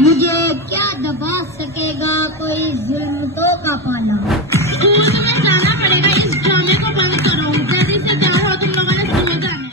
मुझे क्या दबा सकेगा कोई जुल्म तो का पाला। स्कूल में जाना पड़ेगा, इस ड्रामे को बंद करो। जल्दी से तैयार हो, तुम लोगों ने स्कूल जाना है।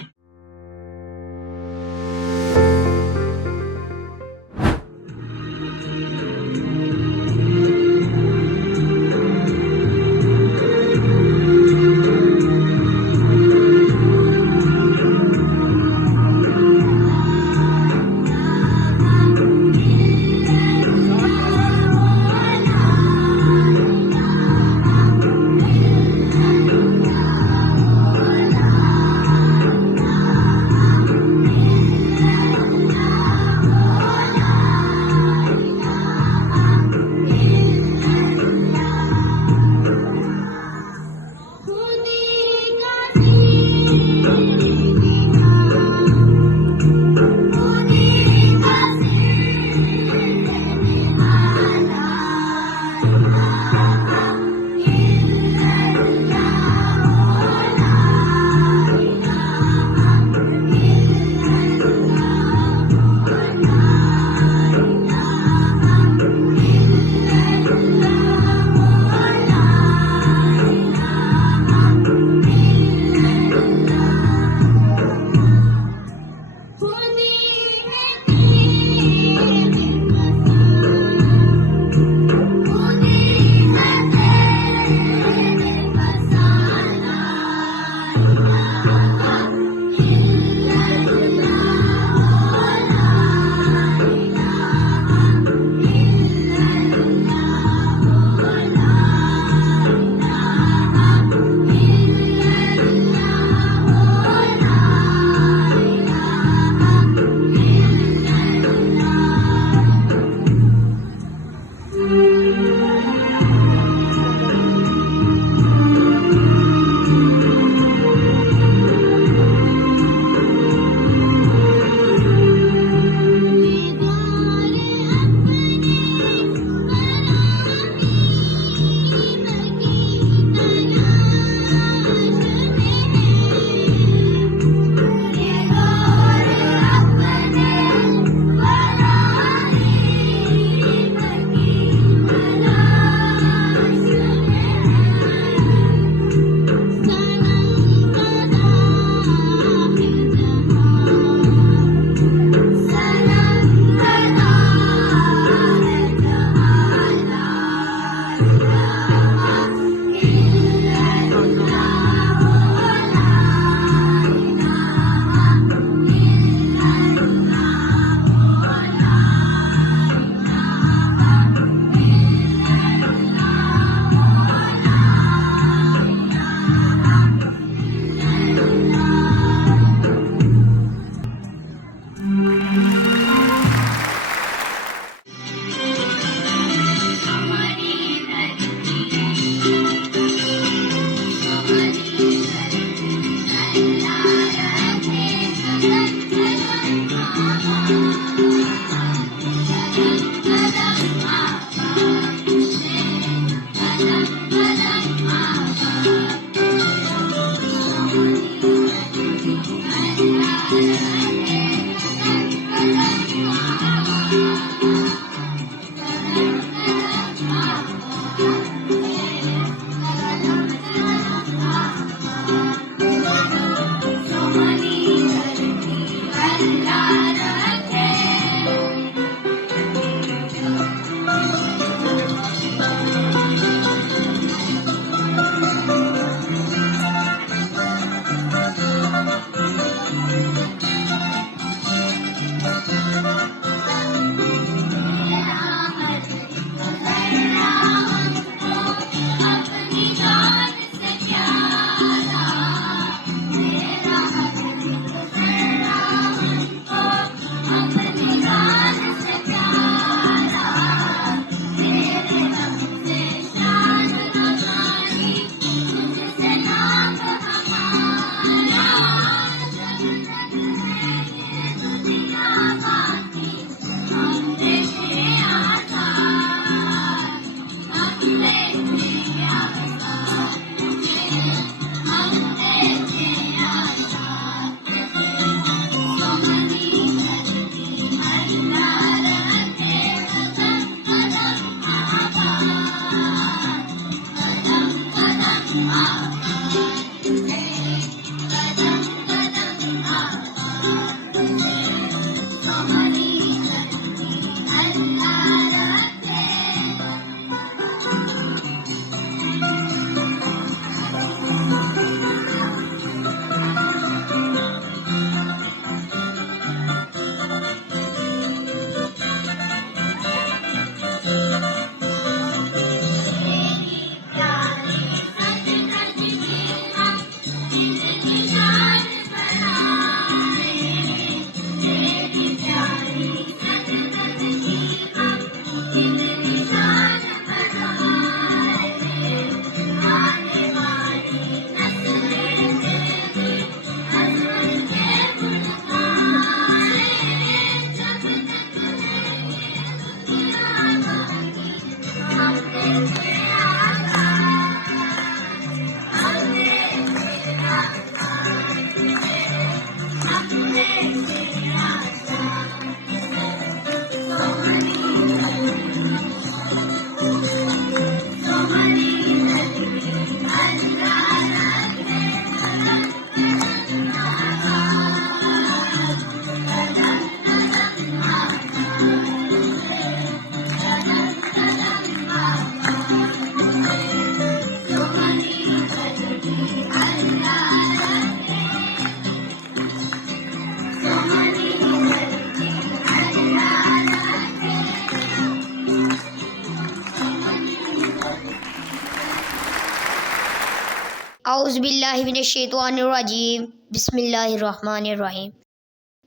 औज़ु बिल्लाहि मिनश्शैतानिर्रजीम बिस्मिल्लाहिर्रहमानिर्रहीम।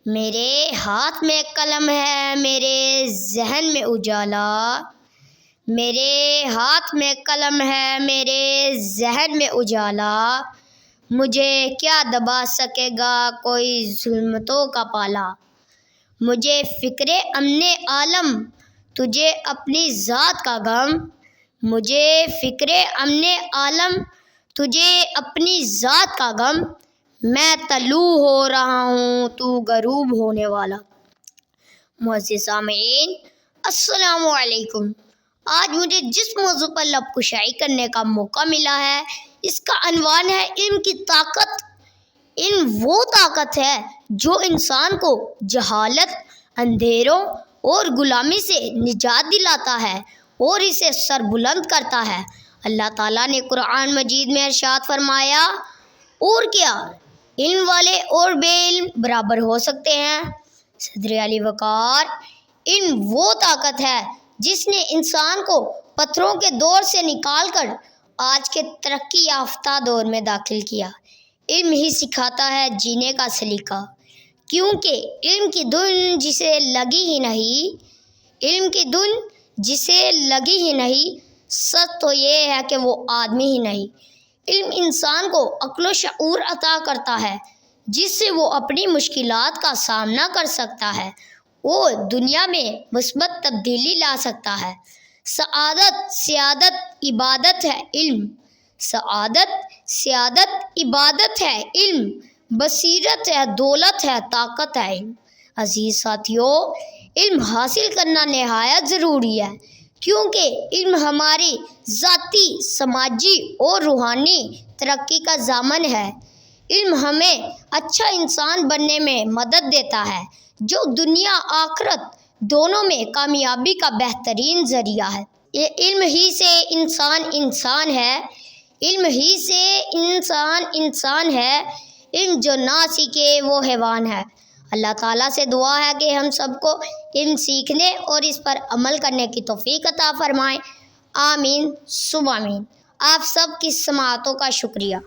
मेरे हाथ में कलम है, मेरे जहन में उजाला। मेरे हाथ में कलम है, मेरे जहन में उजाला। मुझे क्या दबा सकेगा कोई जुल्मतों का पाला। मुझे फ़िक्रे अमने आलम, तुझे अपनी ज़ात का गम। मुझे फ़िक्रे अमने आलम, तुझे अपनी ज़ात का गम। मैं तलू हो रहा हूँ, तू गरूब होने वाला। मुअज़्ज़िज़ सामीन, अस्सलामु अलैकुम। आज मुझे जिस मौजू पर लबकुशाई करने का मौका मिला है, इसका अनवान है इल्म की ताकत। इल्म वो ताकत है जो इंसान को जहालत, अंधेरों और गुलामी से निजात दिलाता है और इसे सरबुलंद करता है। अल्लाह ताला ने कुरान मजीद में इरशाद फरमाया, और क्या इल्म वाले और बेइल्म बराबर हो सकते हैं। सदर अली वक़ार, इल्म वो ताकत है जिसने इंसान को पत्थरों के दौर से निकालकर आज के तरक्की याफ्ता दौर में दाखिल किया। इल्म ही सिखाता है जीने का सलीका, क्योंकि इल्म की धुन जिसे लगी ही नहीं, इल्म की धुन जिसे लगी ही नहीं, सच तो ये है कि वो आदमी ही नहीं। इल्म इंसान को अक्ल शऊर अता करता है, जिससे वो अपनी मुश्किलात का सामना कर सकता है और दुनिया में मुस्बत तब्दीली ला सकता है। सआदत सियादत इबादत है इल्म, सआदत सियादत इबादत है इल्म, बसीरत है दौलत है ताकत है इल्म। अजीज़ साथियों, इल्म हासिल करना नहायत ज़रूरी है, क्योंकि इल्म हमारी ज़ाती, समाजी और रूहानी तरक्की का ज़ामन है। इल्म हमें अच्छा इंसान बनने में मदद देता है, जो दुनिया आखिरत दोनों में कामयाबी का बेहतरीन ज़रिया है। ये इल्म ही से इंसान इंसान है, इल्म ही से इंसान इंसान है। इल्म जो ना सीखे वो हैवान है। अल्लाह ताला से दुआ है कि हम सबको इल्म सीखने और इस पर अमल करने की तौफीक अता फरमाएं। आमीन सुम्मा आमीन। आप सब की समाअतों का शुक्रिया।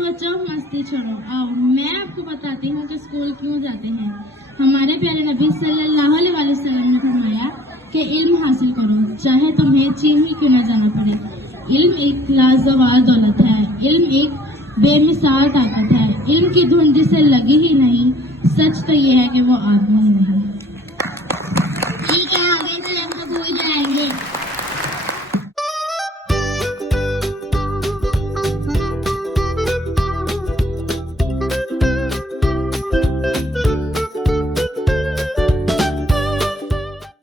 बच्चों मस्ती छोड़ो, आओ मैं आपको बताती हूँ कि स्कूल क्यों जाते हैं। हमारे प्यारे नबी सल्लल्लाहु अलैहि वसल्लम ने फरमाया कि इल्म हासिल करो, चाहे तुम्हें चीन ही क्यों न जाना पड़े। इल्म एक लाजवाब दौलत है, इल्म एक बेमिसाल ताकत है। इल्म की धुन जिसे लगी ही नहीं, सच तो ये है कि वो आदमी ही नहीं।